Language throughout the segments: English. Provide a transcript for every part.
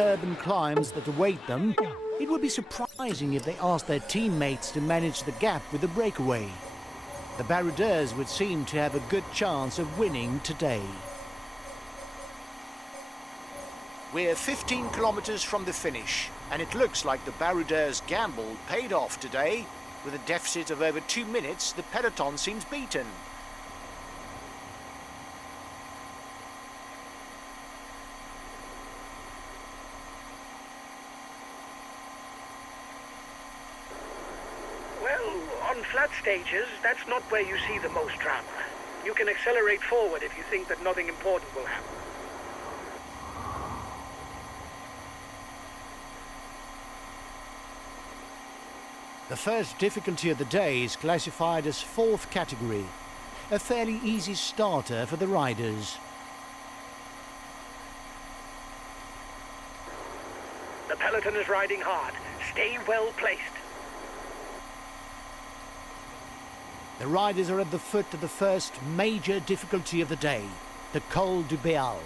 urban climbs that await them, it would be surprising if they asked their teammates to manage the gap with a breakaway. The Baroudeurs would seem to have a good chance of winning today. We're 15 kilometers from the finish, and it looks like the Baroudeurs' gamble paid off today. With a deficit of over 2 minutes, the peloton seems beaten. Well, on flat stages, that's not where you see the most drama. You can accelerate forward if you think that nothing important will happen. The first difficulty of the day is classified as 4th category, a fairly easy starter for the riders. The peloton is riding hard. Stay well placed. The riders are at the foot of the first major difficulty of the day, the Col du Béal.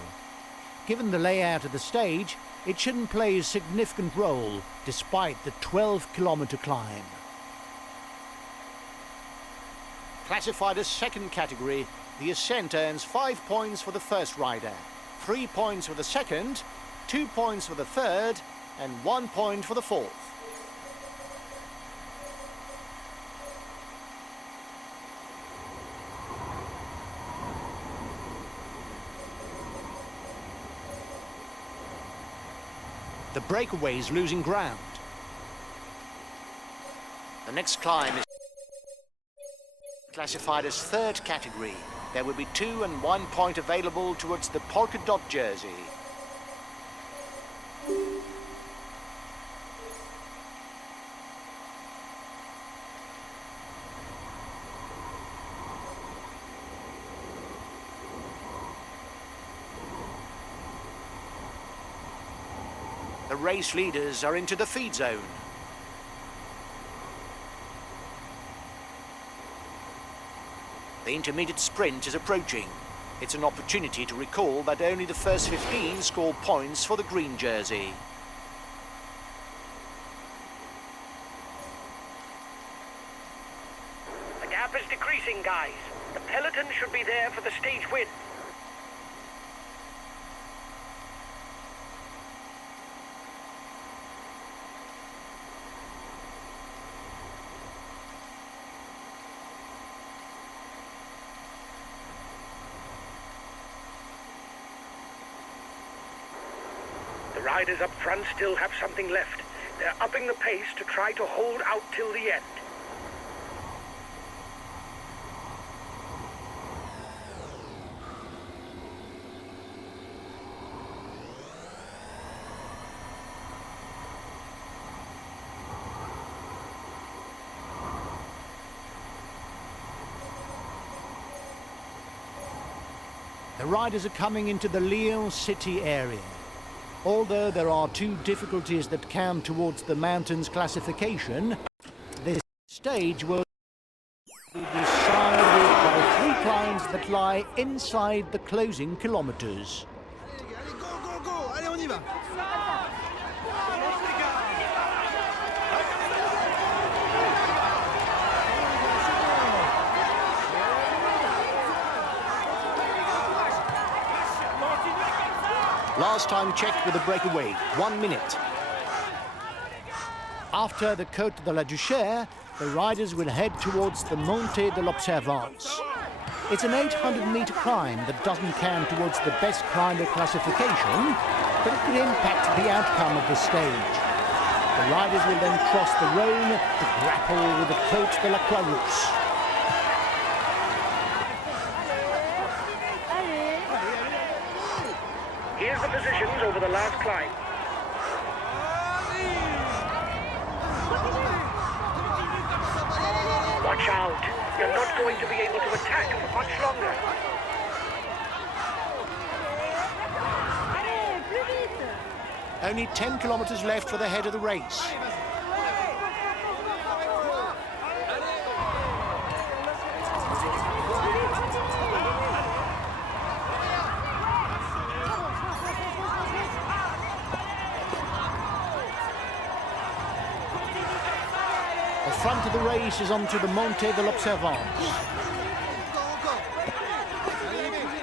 Given the layout of the stage, it shouldn't play a significant role despite the 12-kilometer climb. Classified as 2nd category, the ascent earns 5 points for the first rider, 3 points for the second, 2 points for the third, and 1 point for the fourth. The breakaway is losing ground. The next climb is classified as 3rd category. There will be 2 and 1 point available towards the polka dot jersey. The race leaders are into the feed zone. The intermediate sprint is approaching. It's an opportunity to recall that only the first 15 score points for the green jersey. The gap is decreasing, guys. The peloton should be there for the stage win. The riders up front still have something left. They're upping the pace to try to hold out till the end. The riders are coming into the Lyon city area. Although there are 2 difficulties that count towards the mountains classification, this stage will be decided by 3 climbs that lie inside the closing kilometers. Allez, go, go, go! Allez, on y va! Last time checked with a breakaway, 1 minute. After the Côte de la Duchère, the riders will head towards the Montée de l'Observance. It's an 800-meter climb that doesn't count towards the best climber classification, but it could impact the outcome of the stage. The riders will then cross the Rhône to grapple with the Côte de la Croix-Rousse. Here's the positions over the last climb. Watch out. You're not going to be able to attack for much longer. Only 10 kilometers left for the head of the race. front of the race is onto the Monte de l'Observance. Encore. Allez, vite.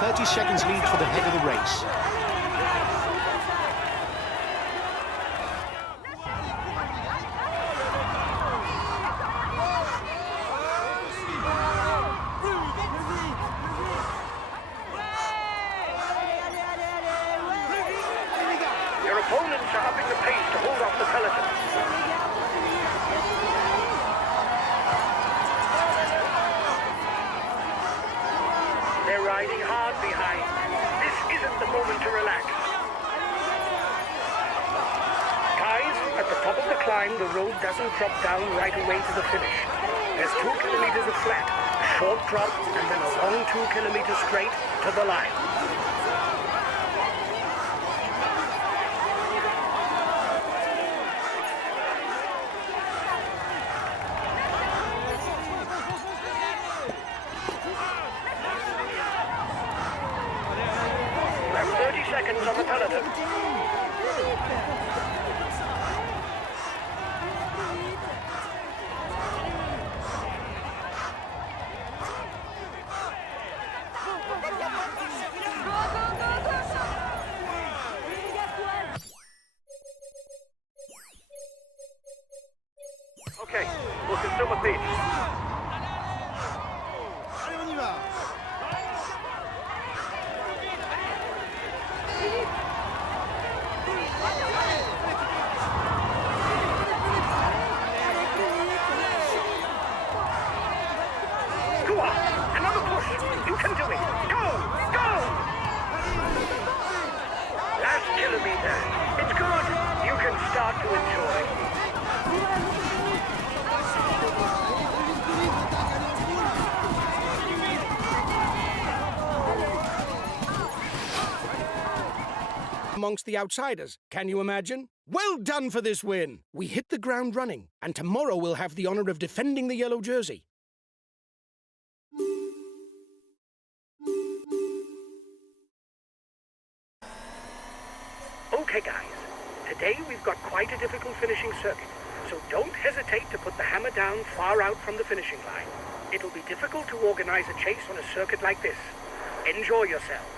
30 seconds lead for the head of the race. Your opponents are upping the pace to hold off the peloton. They're riding hard behind. This isn't the moment to relax. Guys, at the top of the climb, the road doesn't drop down right away to the finish. There's 2 kilometers of flat, a short drop, and then a long 2 kilometers straight to the line. That's 30 seconds on the peloton. Okay, we'll consume a pitch. Allez, on y va. Go on, another push. You can do it. Go, go! Last kilometer. It's good. You can start to enjoy. Amongst the outsiders, can you imagine? Well done for this win! We hit the ground running, and tomorrow we'll have the honor of defending the yellow jersey. Okay, guys. Today we've got quite a difficult finishing circuit, so don't hesitate to put the hammer down far out from the finishing line. It'll be difficult to organize a chase on a circuit like this. Enjoy yourself.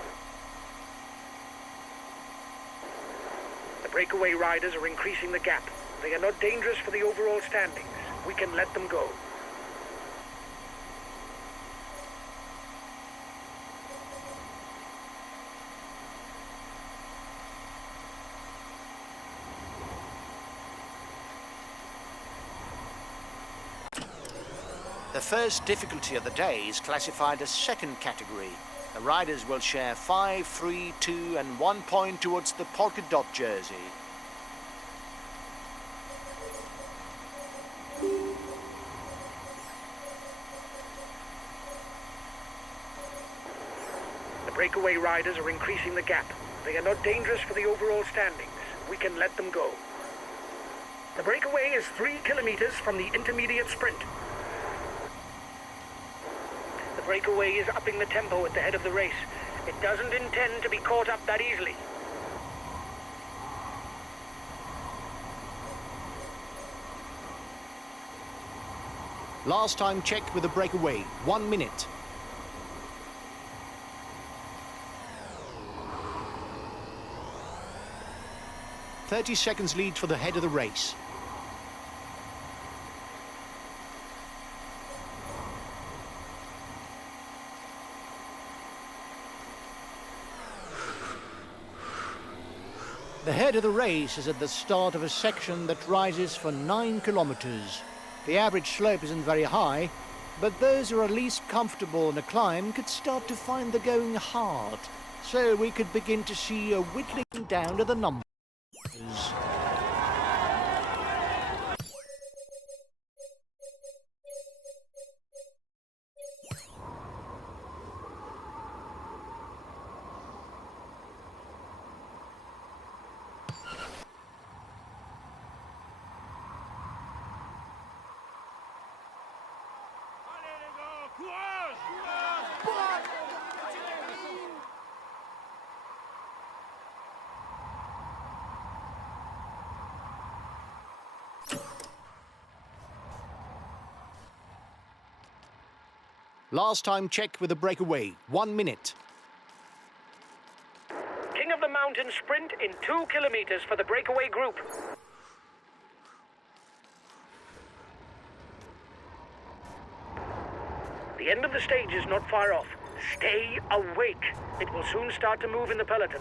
The breakaway riders are increasing the gap. They are not dangerous for the overall standings. We can let them go. The first difficulty of the day is classified as second category. The riders will share 5, 3, 2 and 1 point towards the polka dot jersey. The breakaway riders are increasing the gap. They are not dangerous for the overall standings. We can let them go. The breakaway is 3 kilometers from the intermediate sprint. The breakaway is upping the tempo at the head of the race. It doesn't intend to be caught up that easily. Last time checked with the breakaway, 1 minute. "30 seconds lead for the head of the race. The head of the race is at the start of a section that rises for 9 kilometers. The average slope isn't very high, but those who are least comfortable in a climb could start to find the going hard. So we could begin to see a whittling down of the numbers. Last time check with a breakaway, 1 minute. King of the Mountain sprint in 2 kilometers for the breakaway group. The end of the stage is not far off. Stay awake. It will soon start to move in the peloton.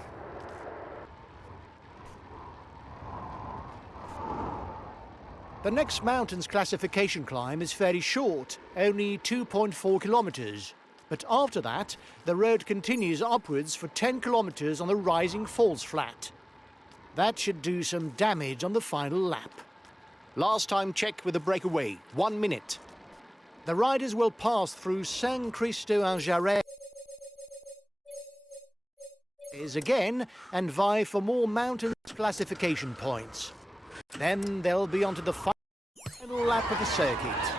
The next mountain's classification climb is fairly short, only 2.4 kilometres. But after that, the road continues upwards for 10 kilometres on the rising falls flat. That should do some damage on the final lap. Last time check with a breakaway, 1 minute. The riders will pass through Saint-Christo-en-Jarret again and vie for more mountain classification points. Then they'll be onto the final lap of the circuit.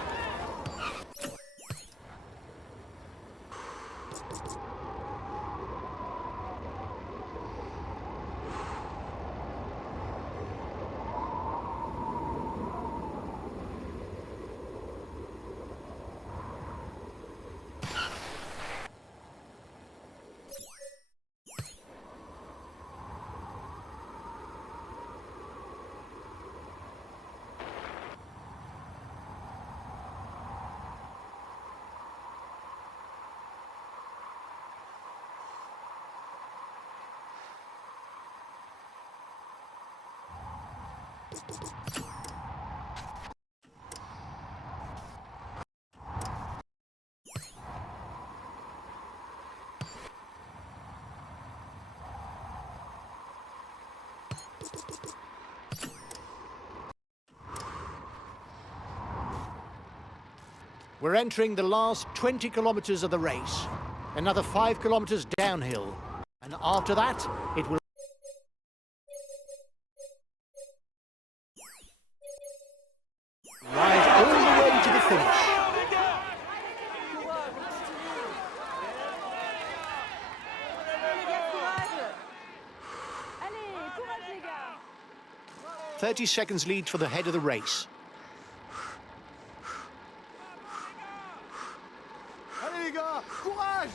We're entering the last 20 kilometres of the race. Another 5 kilometres downhill. And after that, it will rise all the way to the finish. Allez, courage les gars. 30 seconds lead for the head of the race. Allez les gars, courage!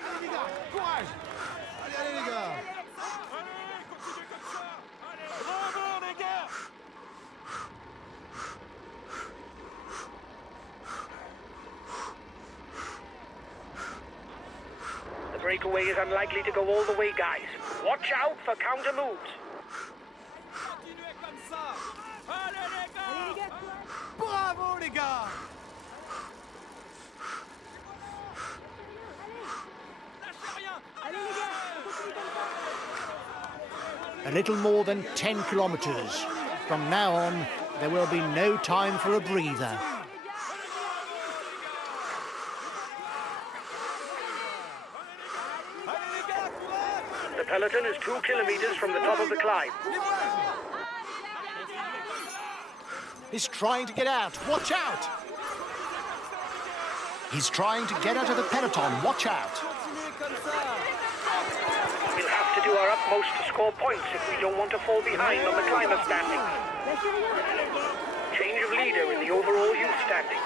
Allez les gars, courage! Allez, allez les gars! The breakaway is unlikely to go all the way, guys. Watch out for counter moves. Allez les gars, courage. Bravo les gars! Allez les gars, on continue comme ça. A little more than 10 kilometres. From now on, there will be no time for a breather. The peloton is 2 kilometers from the top of the climb. He's trying to get out. Watch out! He's trying to get out of the peloton. Watch out! We'll have to do our utmost to score points if we don't want to fall behind on the climber standings. Change of leader in the overall youth standings.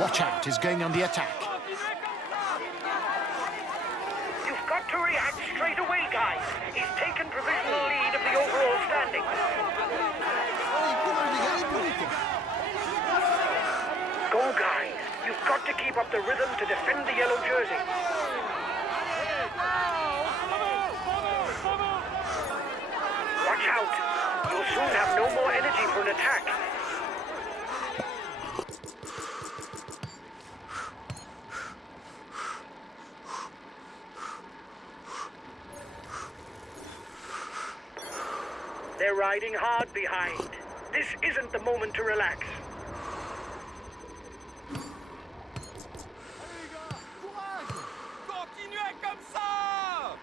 Watch out, he's going on the attack. You've got to react straight away, guys. He's taken provisional lead of the overall standings. Allez, courage les gars, allez plus vite! Go, guys. You've got to keep up the rhythm to defend the yellow jersey. Watch out. You'll soon have no more energy for an attack. They're riding hard behind. This isn't the moment to relax. Continuez comme ça!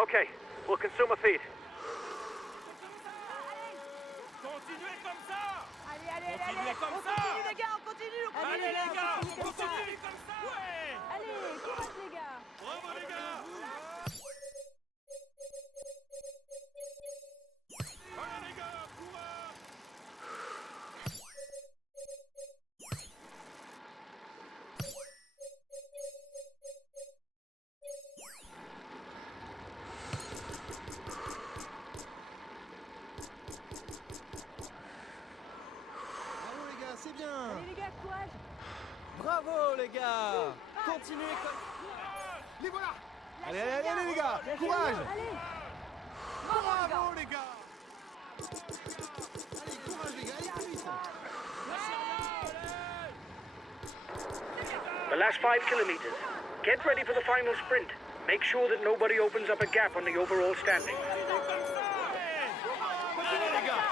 Okay, we'll consume a feed. continuez comme... Les voilà. Allez, allez, allez, les gars. Courage. Allez. Bravo, les gars. Allez, courage, les gars. Allez, plus vite. The last 5 kilometers. Get ready for the final sprint. Make sure that nobody opens up a gap on the overall standing. Allez, les gars.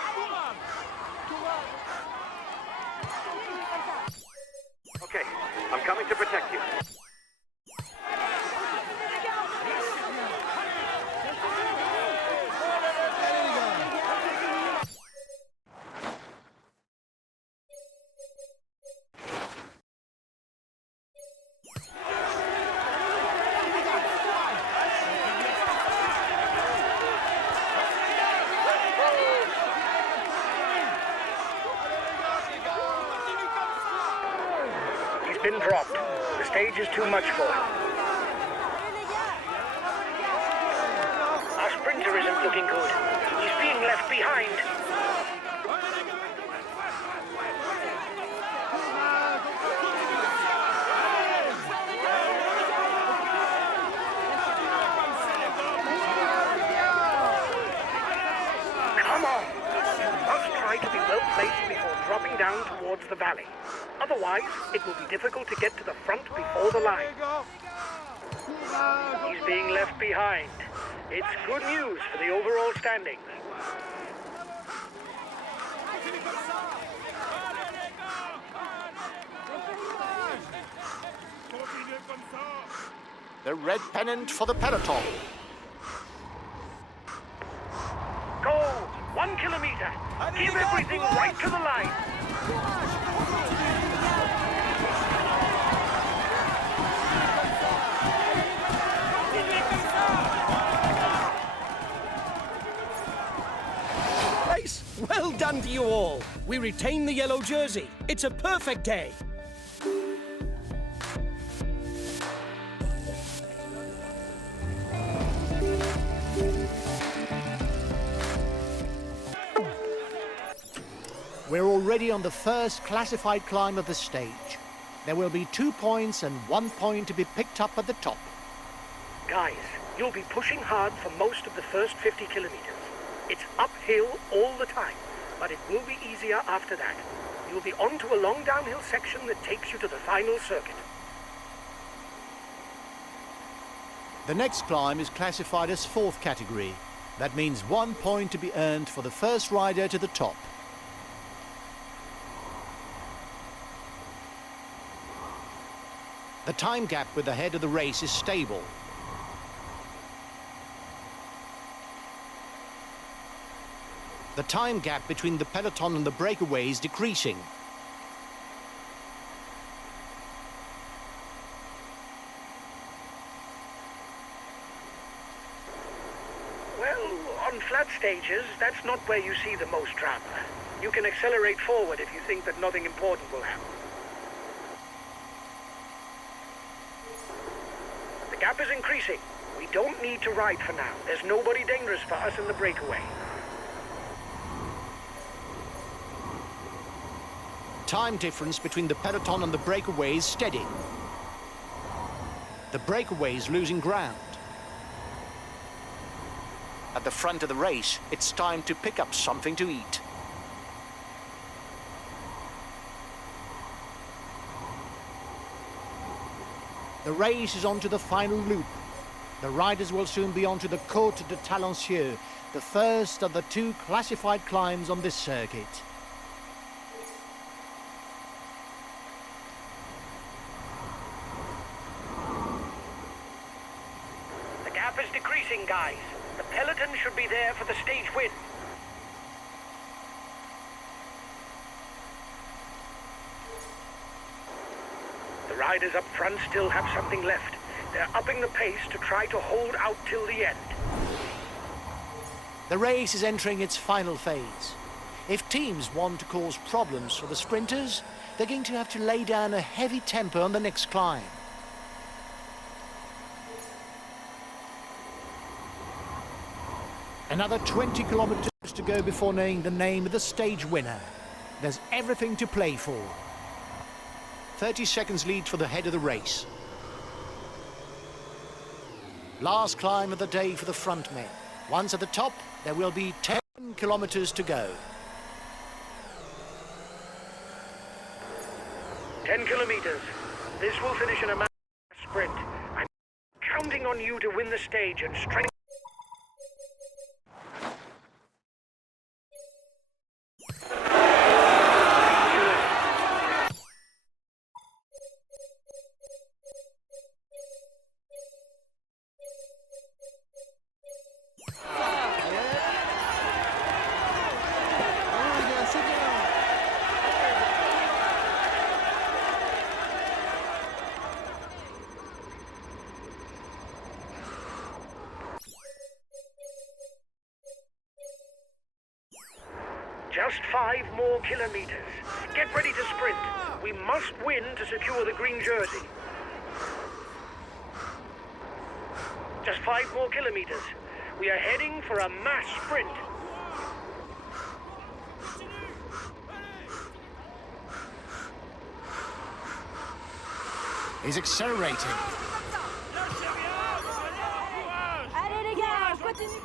Okay, I'm coming to protect you. He's been dropped. The stage is too much for him. Our sprinter isn't looking good. He's being left behind. Come on! You must try to be well placed before dropping down towards the valley. Otherwise, it will be difficult to get to the front before the line. He's being left behind. It's good news for the overall standings. The red pennant for the peloton. Go! 1 kilometer. Give everything right to the line. Race! Well done to you all. We retain the yellow jersey. It's a perfect day. We're already on the first classified climb of the stage. There will be 2 points and 1 point to be picked up at the top. Guys, you'll be pushing hard for most of the first 50 kilometers. It's uphill all the time, but it will be easier after that. You'll be onto a long downhill section that takes you to the final circuit. The next climb is classified as 4th category. That means 1 point to be earned for the first rider to the top. The time gap with the head of the race is stable. The time gap between the peloton and the breakaway is decreasing. Well, on flat stages, that's not where you see the most drama. You can accelerate forward if you think that nothing important will happen. The gap is increasing. We don't need to ride for now. There's nobody dangerous for us in the breakaway. Time difference between the peloton and the breakaway is steady. The breakaway is losing ground. At the front of the race, it's time to pick up something to eat. The race is on to the final loop. The riders will soon be on to the Côte de Talencieux, the first of the 2 classified climbs on this circuit. The gap is decreasing, guys. The peloton should be there for the stage win. The riders up front still have something left. They're upping the pace to try to hold out till the end. The race is entering its final phase. If teams want to cause problems for the sprinters, they're going to have to lay down a heavy tempo on the next climb. Another 20 kilometers to go before knowing the name of the stage winner. There's everything to play for. 30 seconds lead for the head of the race. Last climb of the day for the front men. Once at the top, there will be 10 kilometers to go. 10 kilometers. This will finish in a mass sprint. I'm counting on you to win the stage and strengthen. Just 5 more kilometers. Get ready to sprint. We must win to secure the green jersey. Just 5 more kilometers. We are heading for a mass sprint. He's accelerating. Allez les gars, on continue.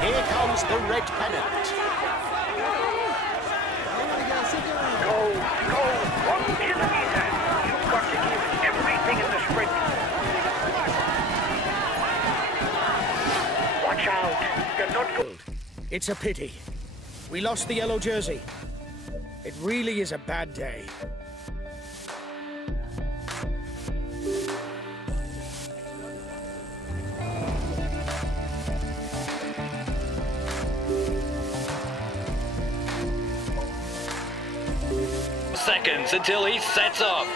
Here comes the red pennant. Go, 1 kilometer. You've got to give everything in the sprint. Watch out. You're not good. It's a pity. We lost the yellow jersey. It really is a bad day. Seconds until he sets off.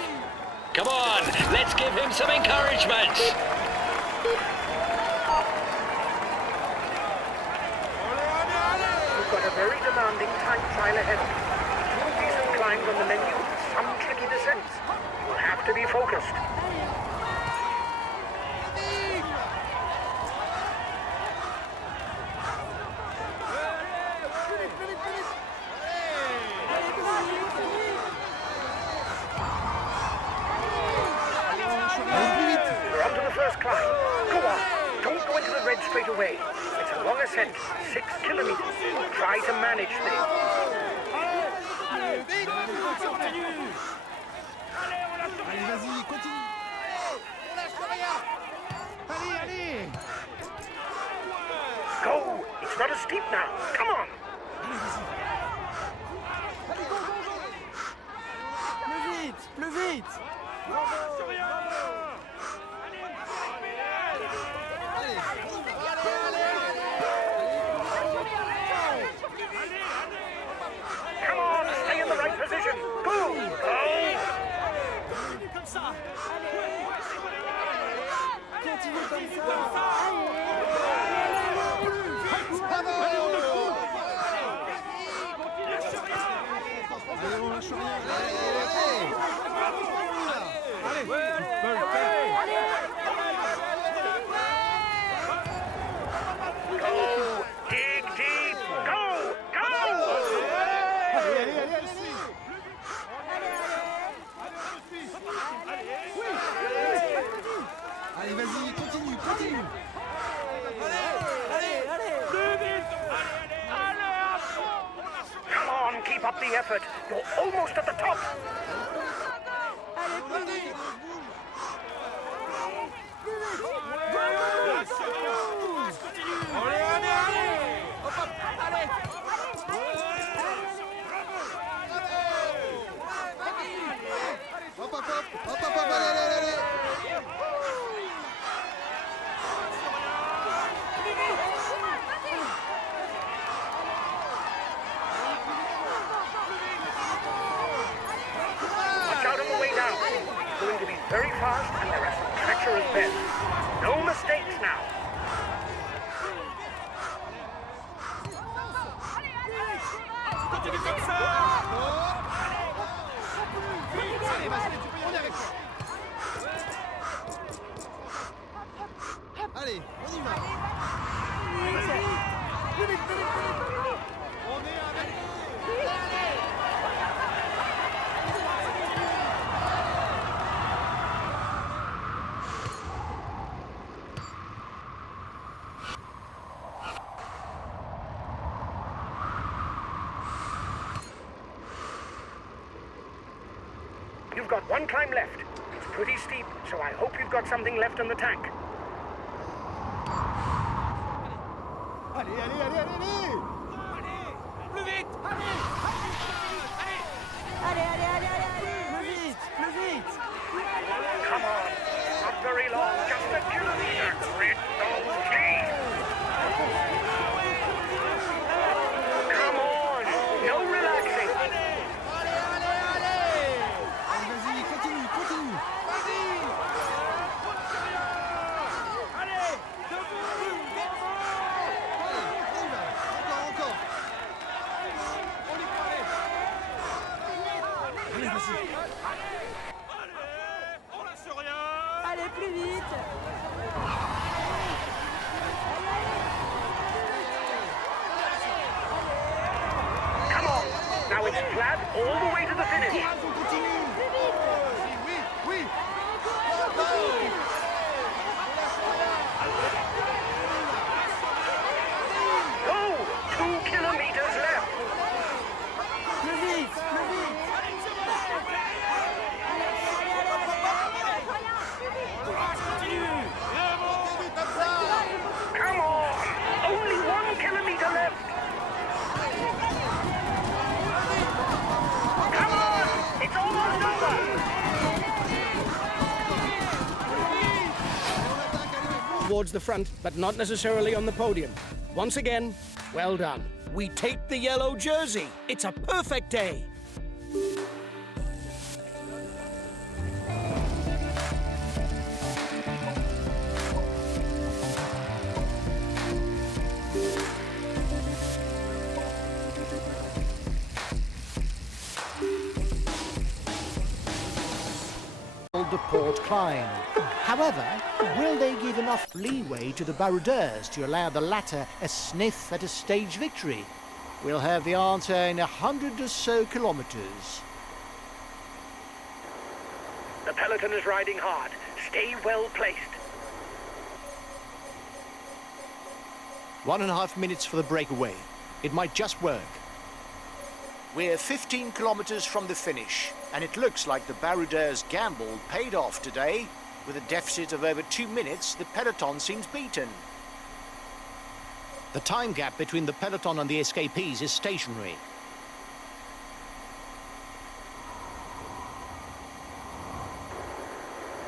Come on, let's give him some encouragement. You've got a very demanding time trial ahead of you. 2 decent climbs on the menu, some tricky descents. You will have to be focused. You're onto the first climb. Go on. Don't go into the red straight away. It's a long ascent, 6 kilometers. Try to manage things. Allez, vas-y, continue. On lâche rien. Allez, allez. Go! It's not as steep now. Come on! Plus vite. Come on, stay in the right position. Go! Go! Continue comme ça. Allez, on lâche rien. Go! Dig deep! Go! Go! Allez, vas-y, continue. Come on, keep up the effort. You're almost at the top. Hop, allez. Watch out on the way down. It's going to be very fast and there are some treacherous bends. No mistakes now. You've got one climb left. It's pretty steep, so I hope you've got something left in the tank. Allez, allez, allez, allez, allez! Plus vite! Allez! Allez, allez, allez, allez, allez! Plus vite! Plus vite! Come on. Not very long. Just a kilometer. Red Dog Team. Come on. No relaxing. Allez, allez, allez! Allez, vas-y, continue, continue! Allez! Debout! Allez, on y va! Encore, encore! On y croit! Allez, vas-y! Allez! On lâche rien! Allez, plus vite! Come on. Now it's flat all the way to the finish. Courage, on continue! Oui, oui, oui! Go. 2 kilometers left. Plus vite! Plus vite! Come on. Only 1 kilometer left. Come on. It's almost over. Towards the front, but not necessarily on the podium. Once again, well done. We take the yellow jersey. It's a perfect day. The port climb. However, will they give enough leeway to the baroudeurs to allow the latter a sniff at a stage victory? We'll have the answer in 100 or so kilometers. The peloton is riding hard. Stay well placed. 1.5 minutes for the breakaway. It might just work. We're 15 kilometers from the finish, and it looks like the baroudeurs' gamble paid off today. With a deficit of over 2 minutes, the peloton seems beaten. The time gap between the peloton and the escapees is stationary.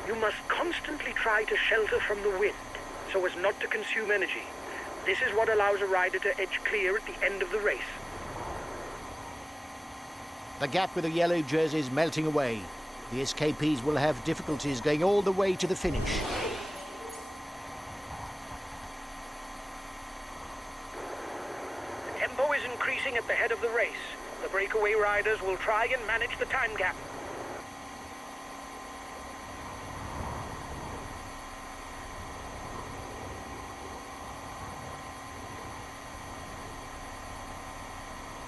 You must constantly try to shelter from the wind so as not to consume energy. This is what allows a rider to edge clear at the end of the race. The gap with the yellow jersey is melting away. The escapees will have difficulties going all the way to the finish. The tempo is increasing at the head of the race. The breakaway riders will try and manage the time gap.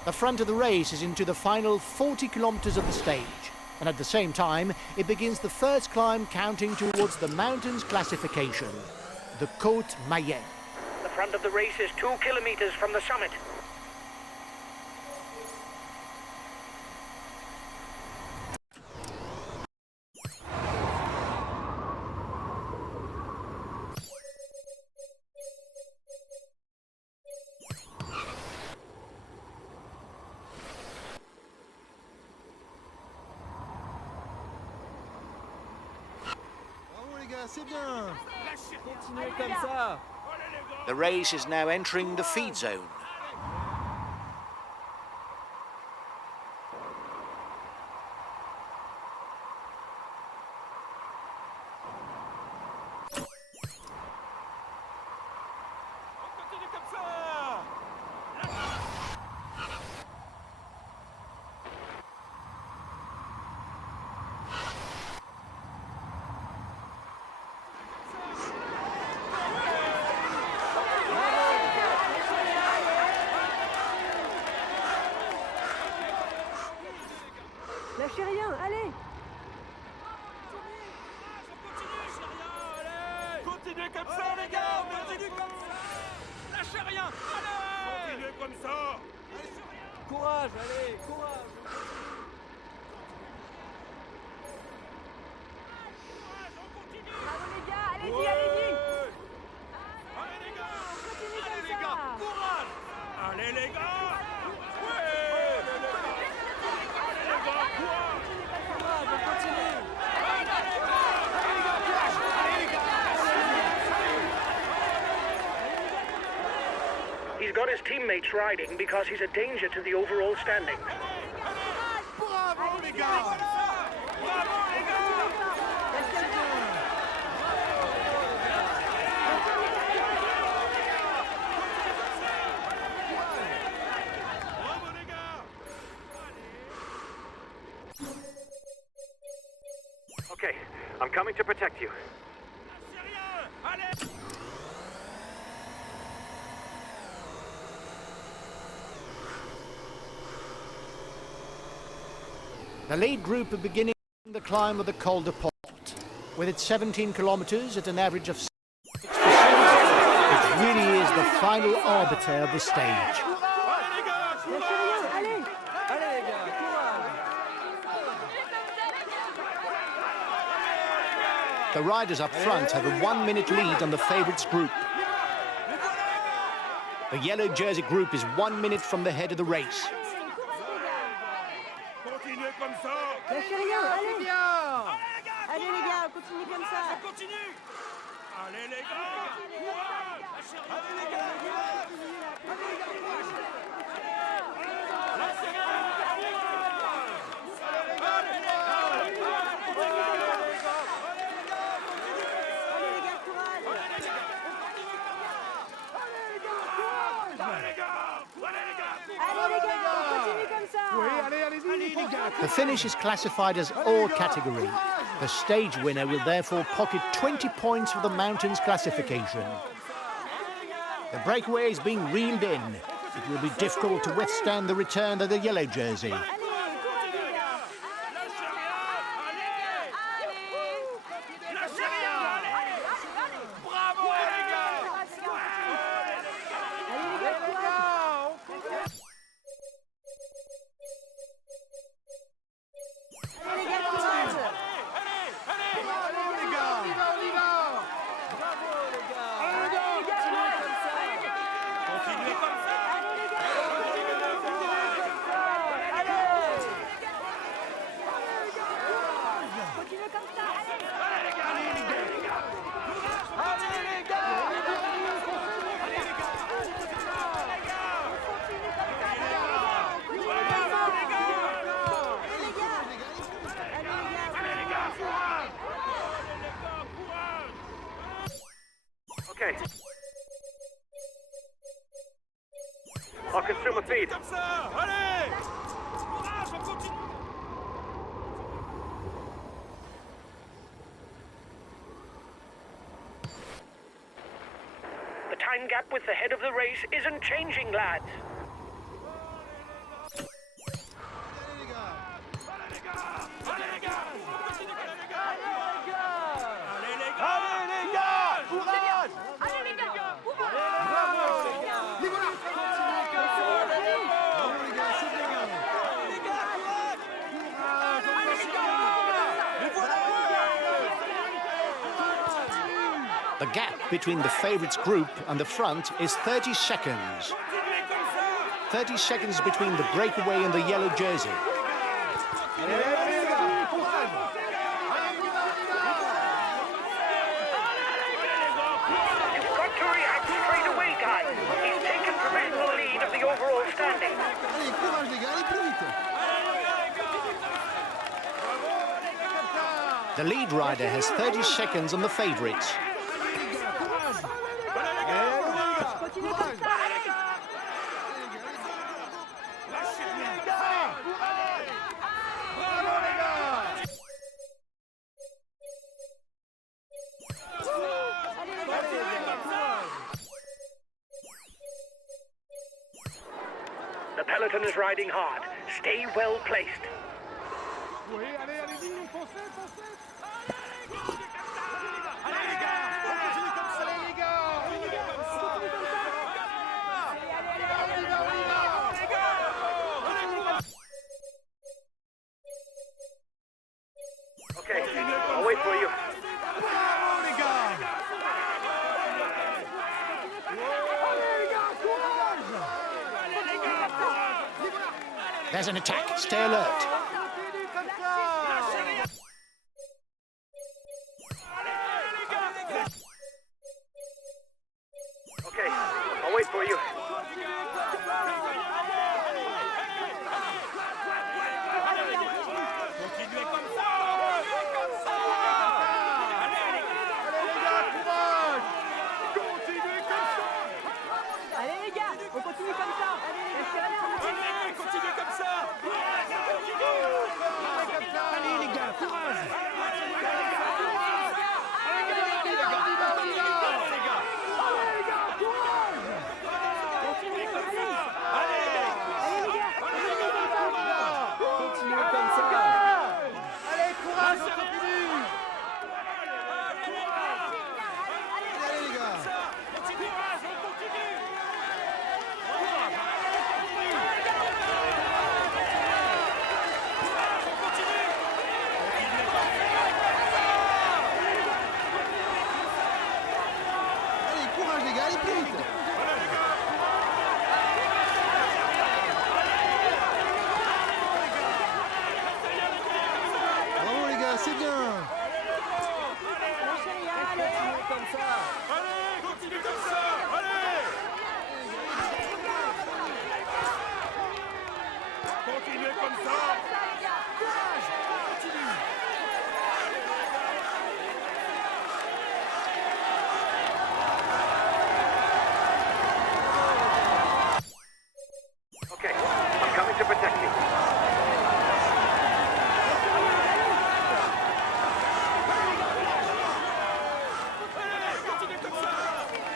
The front of the race is into the final 40 kilometers of the stage, and at the same time, it begins the first climb counting towards the mountains classification, the Côte Mayenne. The front of the race is 2 kilometers from the summit. Bravo les gars, c'est bien! Continuez comme ça! The race is now entering the feed zone. Continue comme ça! Lâchez rien, allez! Continuez comme ça, les gars! Continuez comme ça! Lâchez rien! Allez! Continuez comme ça! Courage, allez, courage! teammates riding because he's a danger to the overall standings. Bravo, les gars! Bravo, les gars! Bravo, les gars! Okay, I'm coming to protect you. C'est rien! Allez! The lead group are beginning the climb of the Col de Port. With its 17 kilometers at an average of 6%, it really is the final arbiter of the stage. Allez, les gars! Courage! The riders up front have a 1-minute lead on the favourites group. The yellow jersey group is 1 minute from the head of the race. Continuez comme ça! Lâchez rien, allez! Bien! Allez les gars, continuez comme ça! On continue! Allez, les gars! Courage! Lâchez rien! Allez, les gars! Allez les gars, on continue comme ça! Oui, allez, allez-y, les gars! The finish is classified as all category. The stage winner will therefore pocket 20 points for the mountains classification. The breakaway is being reeled in. It will be difficult to withstand the return of the yellow jersey. Allez, courage les gars! Lâchez rien! Allez! Bravo, les gars! Allez les gars, courage! Allez les gars, courage! Allez, les gars! On y va, on y va! Continuez comme ça! Allez les gars! Continuez comme ça! Okay. I'll consume a feed. Comme ça! Allez! Courage, on continue! The time gap with the head of the race isn't changing, lads. Allez, les gars! Allez, les gars! Continuez comme ça, les gars! Allez, les gars! Allez, les gars! Courage! Allez les gars! Bravo! Les voilà! Bravo, les gars, c'est bien! The gap between the favourites group and the front is 30 seconds. 30 seconds between the breakaway and the yellow jersey. Allez, les gars! Courage! You've got to react straight away, guys. He's taken provisional lead of the overall standings. Allez, courage, les gars, allez plus vite! The lead rider has 30 seconds on the favourites. Continuez comme ça! The peloton is riding hard. Stay well placed. Oui, allez, allez-y, foncez, foncez! Allez, les gars! On continue comme ça! Allez, les gars! Continuez comme ça! On y va, on y va! Les gars! Allez, courage! Okay, I'll wait for you. Bravo, les gars! Allez, les gars, courage! There's an attack. Stay alert. Continue comme ça! Okay, I'll wait for you. Continuez comme ça. Okay, I'm coming to protect you.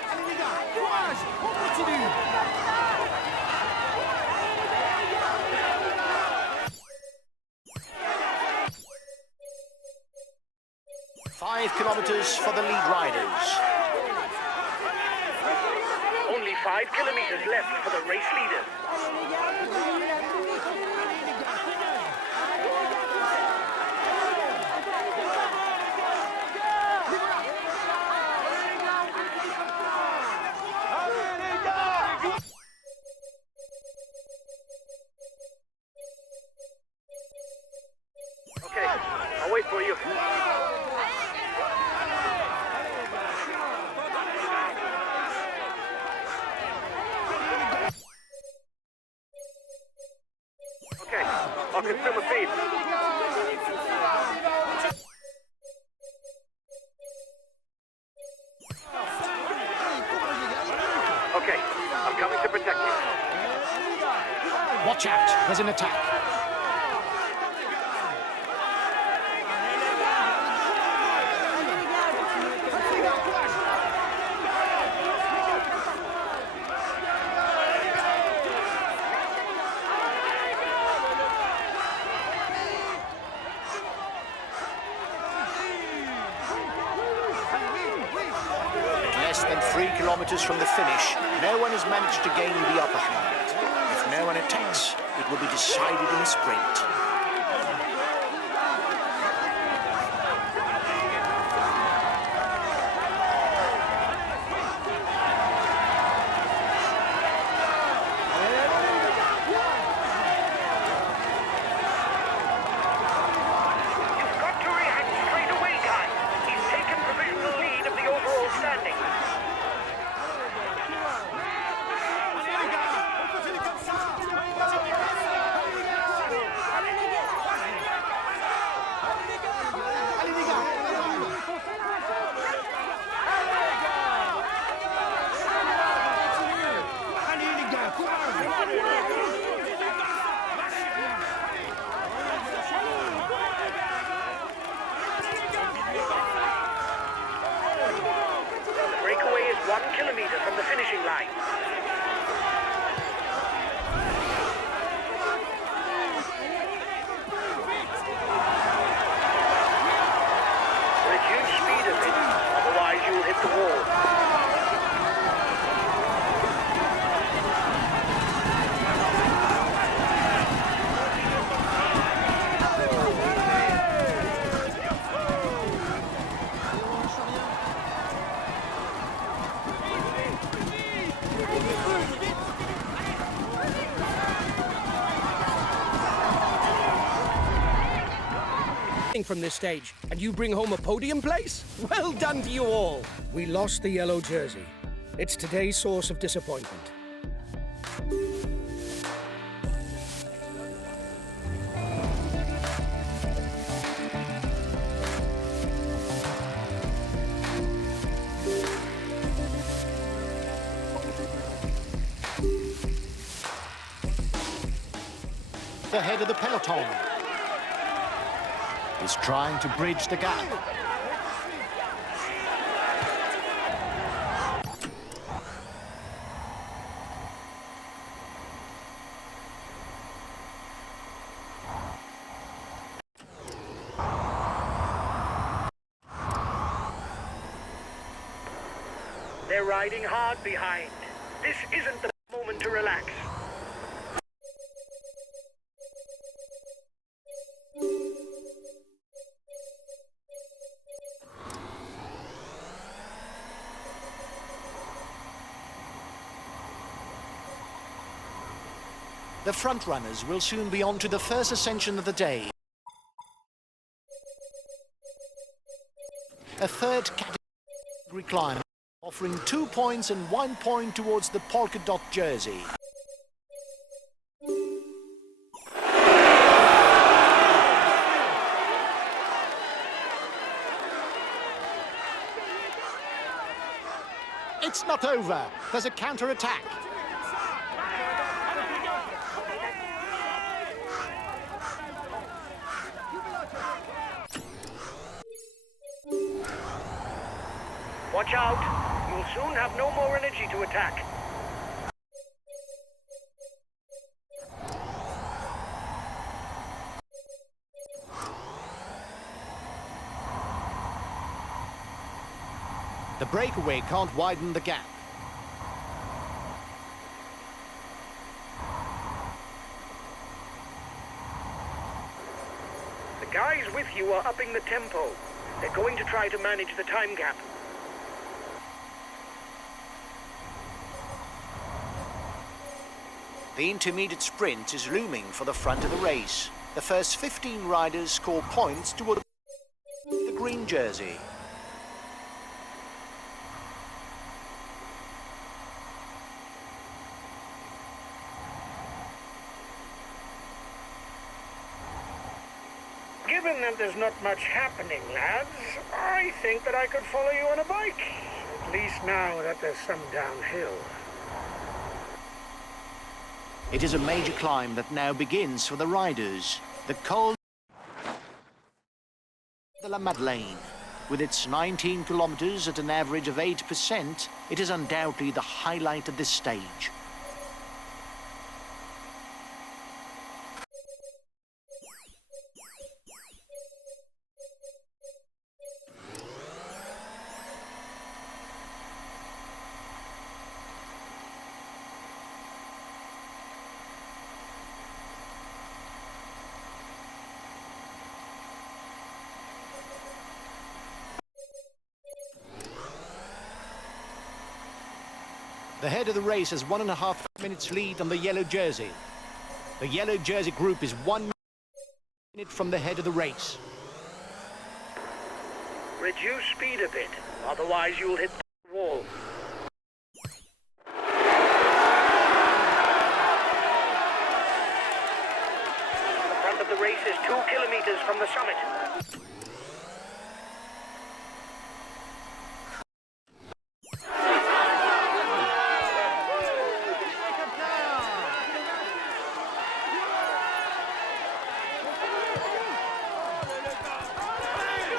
Allez les gars, courage, on continue. 5 kilometers for the lead riders. Only 5 kilometers left for the race leaders. Okay, I'll wait for you. Okay, I'll consume a feed. Okay, I'm coming to protect you. Watch out, there's an attack. Less than 3 kilometers from the finish, no one has managed to gain the upper hand. If no one attacks, it will be decided in a sprint. You've got to react straight away, guys. He's taken provisional lead of the overall standing. Allez les gars, allez les gars, courage. The breakaway is 1 kilometer from the finishing line. Reduce speed a bit, otherwise you'll hit the wall. From this stage, and you bring home a podium place? Well done to you all. We lost the yellow jersey. It's today's source of disappointment. The head of the peloton is trying to bridge the gap. They're riding hard behind. This isn't the moment to relax. The front runners will soon be on to the first ascension of the day. A third category climb, offering 2 points and 1 point towards the polka dot jersey. not over. There's a counter-attack. Watch out. You'll soon have no more energy to attack. The breakaway can't widen the gap. The guys with you are upping the tempo. They're going to try to manage the time gap. The intermediate sprint is looming for the front of the race. The first 15 riders score points toward the green jersey. Given that there's not much happening, lads, I think that I could follow you on a bike. At least now that there's some downhill. It is a major climb that now begins for the riders. The Col de la Madeleine. With its 19 kilometers at an average of 8%, it is undoubtedly the highlight of this stage. The head of the race has 1.5 minutes lead on the yellow jersey. The yellow jersey group is 1 minute from the head of the race. Reduce speed a bit, otherwise you'll hit the wall. The front of the race is 2 kilometers from the summit.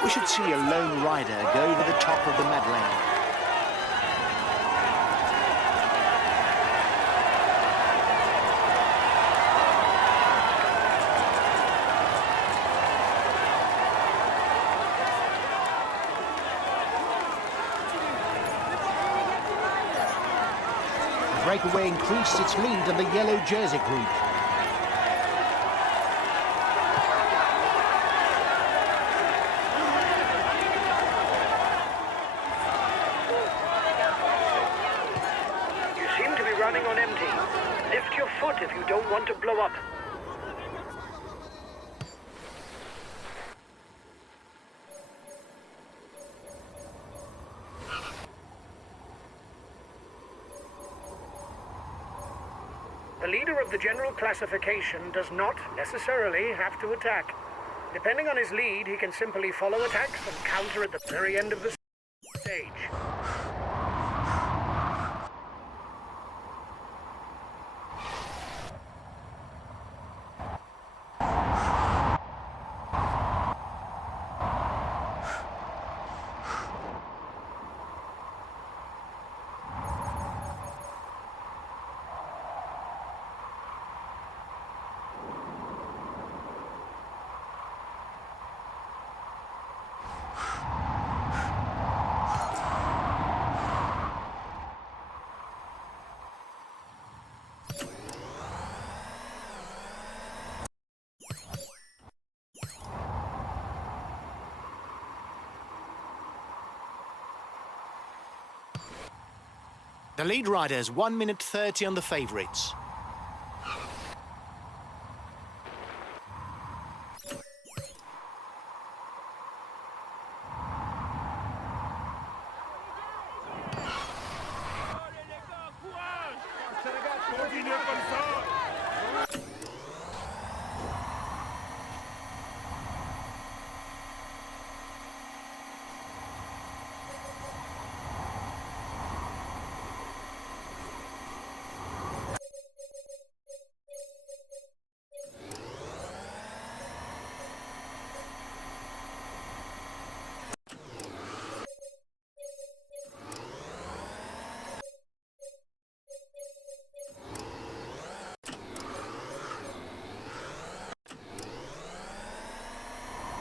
We should see a lone rider go over the top of the Madeleine. The breakaway increased its lead on the yellow jersey group. Running on empty. Lift your foot if you don't want to blow up. The leader of the general classification does not necessarily have to attack. Depending on his lead, he can simply follow attacks and counter at the very end of the stage. The lead rider is 1 minute 30 on the favourites. Continuez comme ça.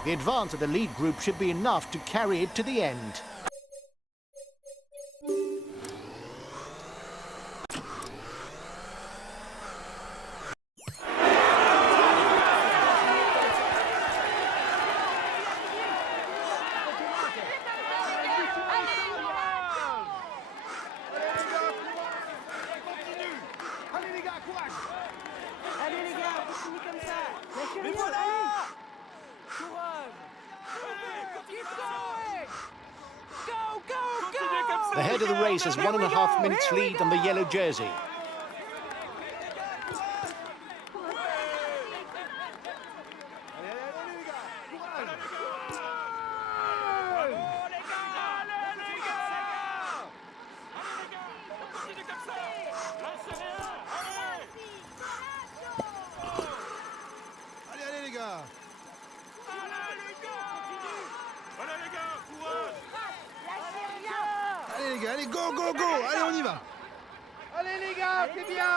The advance of the lead group should be enough to carry it to the end. Allez les gars, courage. Allez les gars, continuez comme ça. Lâchez Mais rien, voilà. allez. Courage. Allez, continue comme ça. Continuez comme ça. The head of the race has 1.5 minutes lead on the yellow jersey. Allez, allez les gars, courage. Bravo les gars. Allez les gars. Allez les gars. On continue comme ça. Lâchez rien. Allez. Allez les gars. Allez les gars. Allez les gars, courage. Lâchez rien. Allez les gars, allez, go, go, go. Allez, on y va. Allez les gars, c'est bien.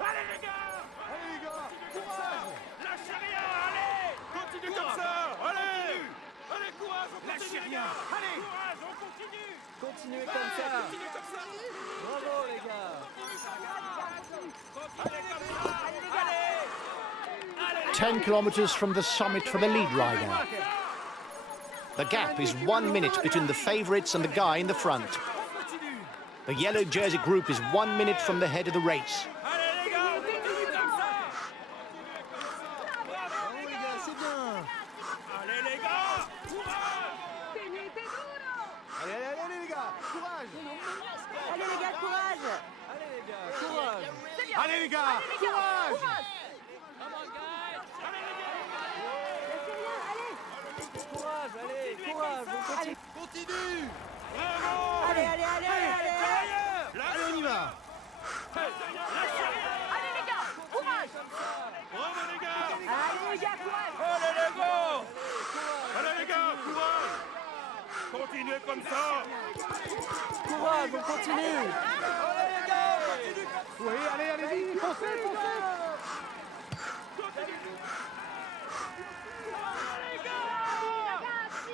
Allez les gars. Allez les gars, courage. Lâchez rien, allez. Continue comme ça. Allez. Allez, courage, on continue. Lâchez rien. Allez. Courage, on continue. Continuez comme ça. Continue comme ça. Bravo les gars. Allez comme ça. Allez. 10 kilometers from the summit for the lead rider. The gap is 1 minute between the favourites and the guy in the front. The yellow jersey group is 1 minute from the head of the race. Allez les gars, on continue comme ça. Bravo les gars, c'est bien. Allez les gars, courage. Allez, allez, allez les gars, courage. Allez les gars, courage. Allez les gars, courage. Allez les gars, courage. Courage, allez, courage, on continue. Continue. Bravo. Allez, allez, allez, allez, allez. Allez, on y va. Allez les gars, courage. Bravo les gars. Allez les gars, courage. Allez les gars. Allez les gars, courage. Continuez comme ça. Courage, on continue. Oui, allez, allez-y, foncez, foncez.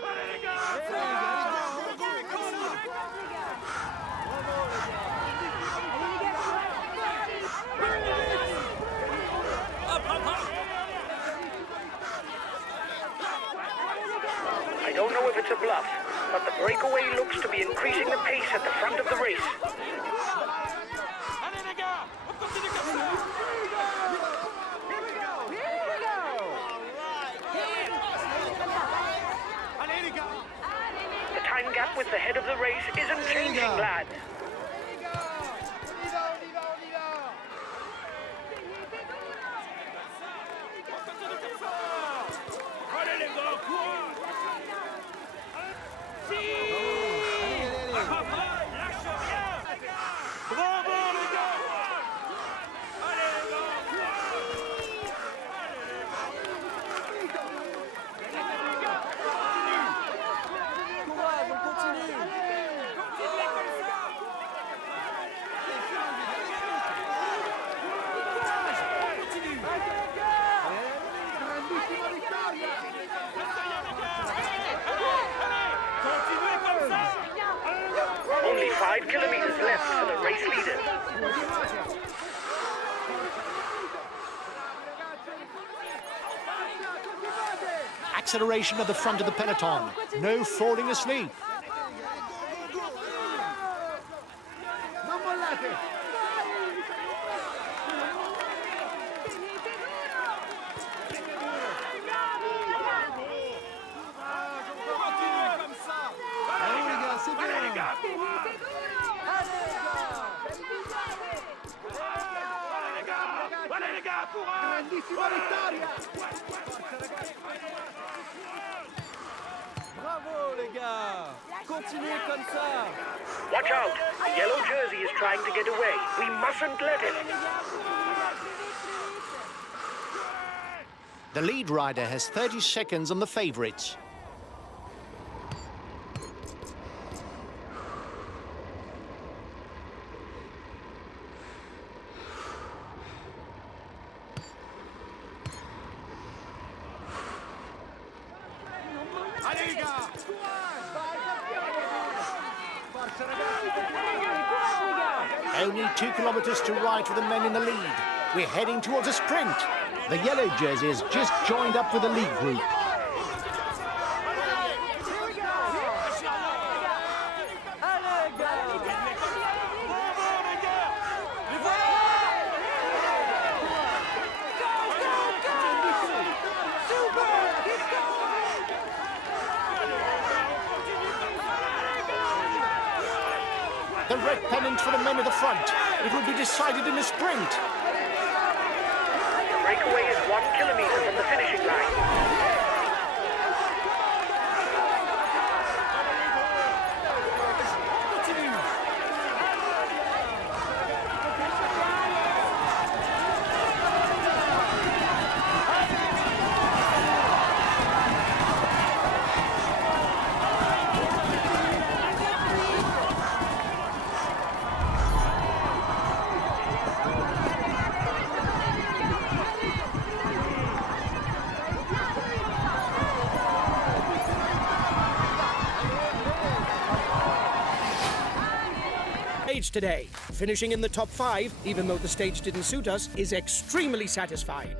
Allez les gars. Allez, go, go, go. I don't know if it's a bluff, but the breakaway looks to be increasing the pace at the front of the race. Allez les gars, on continue comme ça. Allez les gars. The time gap with the head of the race isn't changing, lads. On y va, on y va, on y va. On continue comme ça. Allez les gars, courage. Lâche rien. Bravo les gars. Allez les gars, courage. Courage, on continue. Continuez comme ça. Only 5 kilometers left for the race leader. Acceleration at the front of the peloton. No falling asleep. Non mollate. Continuez comme ça. Allez les gars, c'est Allez les bien. gars, courage. Allez les gars, courage. Grandissima vittoria. Bravo les gars. Continuez comme ça. Watch out! The yellow jersey is trying to get away. We mustn't let him. The lead rider has 30 seconds on the favourites. Only 2 kilometers to ride for the men in the lead. We're heading towards a sprint. The yellow jerseys just joined up with the lead group. The red pennant for the men at the front. It will be decided in the sprint. The breakaway is 1 kilometer from the finishing line. Today. Finishing in the top 5, even though the stage didn't suit us, is extremely satisfying.